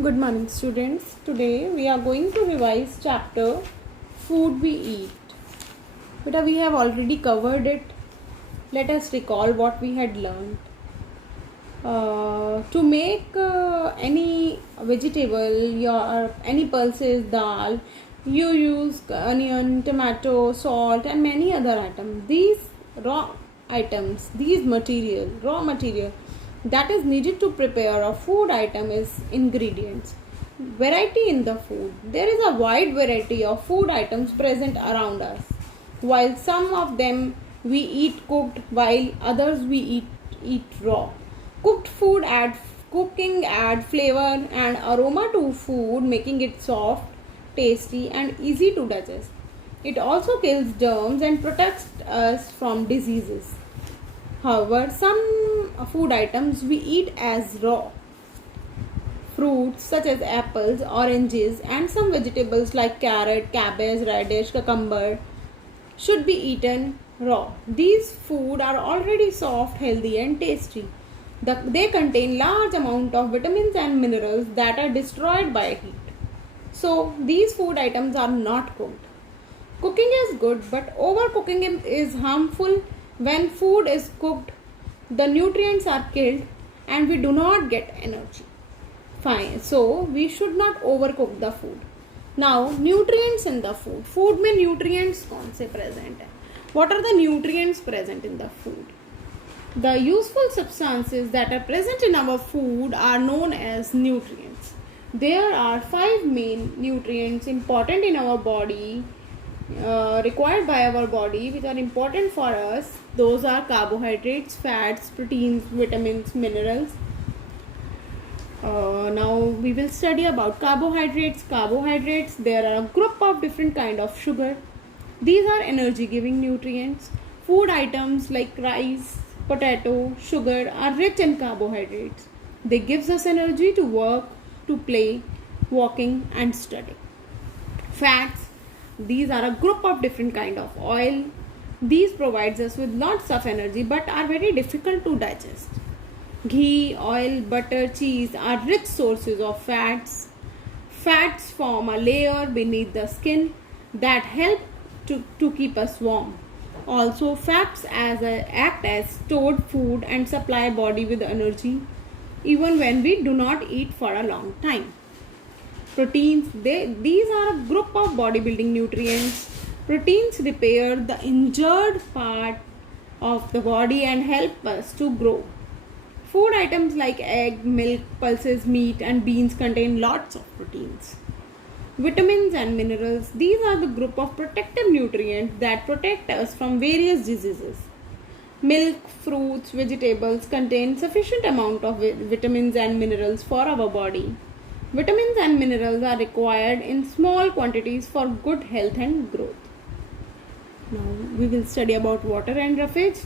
Good morning, students. Today we are going to revise chapter Food We Eat. But we have already covered it. Let us recall what we had learned. To make any vegetable, any pulses, dal, you use onion, tomato, salt, and many other items. These raw items, raw material that is needed to prepare a food item is ingredients. Variety in the food. There is a wide variety of food items present around us. While some of them we eat cooked, while others we eat raw. Cooking add flavor and aroma to food, making it soft, tasty, and easy to digest. It also kills germs and protects us from diseases. However, some food items we eat as raw. Fruits such as apples, oranges, and some vegetables like carrot, cabbage, radish, cucumber should be eaten raw. These food are already soft, healthy, and tasty. They contain large amount of vitamins and minerals that are destroyed by heat. So these food items are not cooked. Cooking is good, but overcooking is harmful. When food is cooked, the nutrients are killed and we do not get energy. Fine. So we should not overcook the food. Now nutrients in the food. Food में nutrients कौन से present है? What are the nutrients present in the food? The useful substances that are present in our food are known as nutrients. There are 5 main nutrients important in our body, required by our body, which are important for us. Those are carbohydrates, fats, proteins, vitamins, minerals. Now we will study about carbohydrates. Carbohydrates, there are a group of different kind of sugar. These are energy giving nutrients. Food items like rice, potato, sugar are rich in carbohydrates. They gives us energy to work, to play, walking and study. Fats, these are a group of different kind of oil. These provides us with lots of energy but are very difficult to digest. Ghee, oil, butter, cheese are rich sources of fats. Fats form a layer beneath the skin that help to keep us warm. Also, fats act as stored food and supply body with energy even when we do not eat for a long time. Proteins, these are a group of bodybuilding nutrients. Proteins repair the injured part of the body and help us to grow. Food items like egg, milk, pulses, meat and beans contain lots of proteins. Vitamins and minerals, these are the group of protective nutrients that protect us from various diseases. Milk, fruits, vegetables contain sufficient amount of vitamins and minerals for our body. Vitamins and minerals are required in small quantities for good health and growth. Now we will study about water and roughage.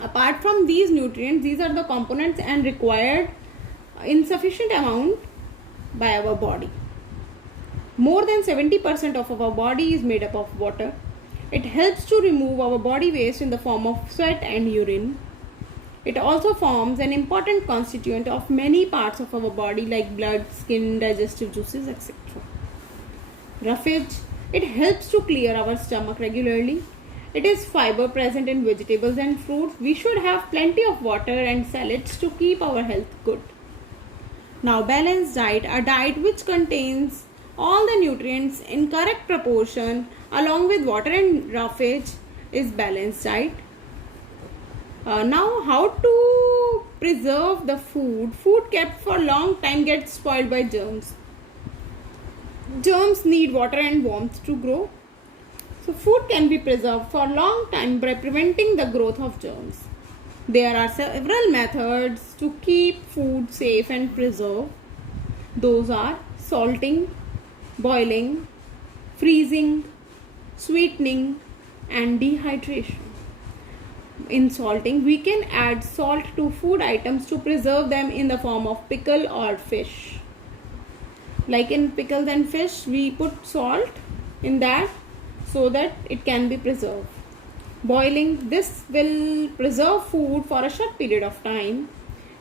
Apart from these nutrients, these are the components and required in sufficient amount by our body. More than 70% of our body is made up of water. It helps to remove our body waste in the form of sweat and urine. It also forms an important constituent of many parts of our body like blood, skin, digestive juices, etc. Roughage, it helps to clear our stomach regularly. It is fiber present in vegetables and fruits. We should have plenty of water and salads to keep our health good. Now, balanced diet, a diet which contains all the nutrients in correct proportion along with water and roughage is balanced diet. Now, how to preserve the food? Food kept for a long time gets spoiled by germs. Germs need water and warmth to grow. So food can be preserved for a long time by preventing the growth of germs. There are several methods to keep food safe and preserved. Those are salting, boiling, freezing, sweetening and dehydration. In salting, we can add salt to food items to preserve them in the form of pickle or fish. Like in pickles and fish, we put salt in that so that it can be preserved. Boiling, this will preserve food for a short period of time.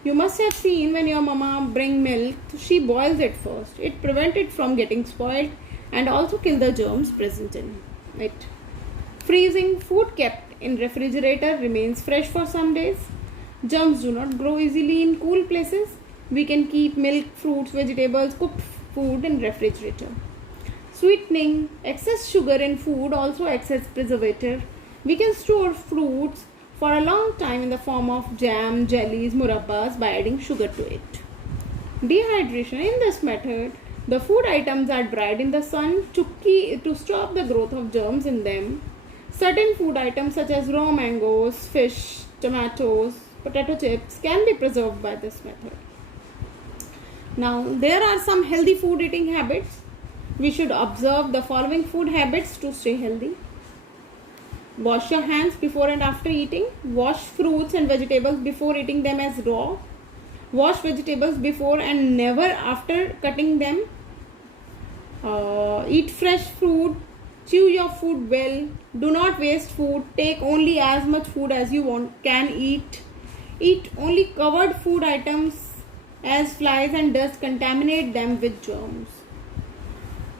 You must have seen when your mama bring milk, she boils it first. It prevents it from getting spoiled and also kill the germs present in it. Freezing food kept in refrigerator remains fresh for some days. Germs do not grow easily in cool places. We can keep milk, fruits, vegetables, cooked food in refrigerator. Sweetening, excess sugar in food also acts as preservative. We can store fruits for a long time in the form of jam, jellies, murabbas by adding sugar to it. Dehydration. In this method, the food items are dried in the sun to stop the growth of germs in them. Certain food items such as raw mangoes, fish, tomatoes, potato chips can be preserved by this method. Now, there are some healthy food eating habits. We should observe the following food habits to stay healthy. Wash your hands before and after eating. Wash fruits and vegetables before eating them as raw. Wash vegetables before and never after cutting them. Eat fresh food. Chew your food well. Do not waste food. Take only as much food as you can eat. Eat only covered food items, as flies and dust contaminate them with germs.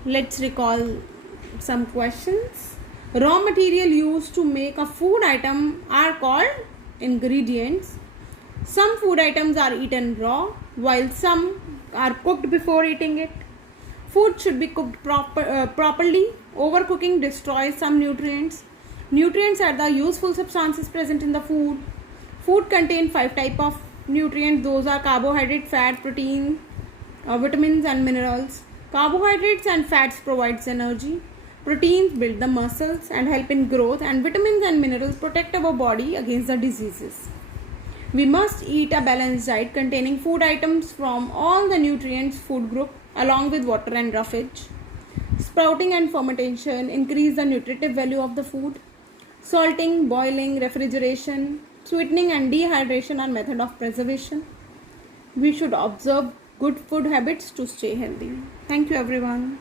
Let's recall some questions. Raw material used to make a food item are called ingredients. Some food items are eaten raw, while some are cooked before eating it. Food should be cooked properly. Overcooking destroys some nutrients. Nutrients are the useful substances present in the food. Food contains 5 types of nutrients. Those are carbohydrate, fat, protein, vitamins and minerals. Carbohydrates and fats provides energy. Proteins build the muscles and help in growth, and vitamins and minerals protect our body against the diseases. We must eat a balanced diet containing food items from all the nutrients food group along with water and roughage. Sprouting and fermentation increase the nutritive value of the food. Salting, boiling, refrigeration, sweetening and dehydration are methods of preservation. We should observe good food habits to stay healthy. Thank you everyone.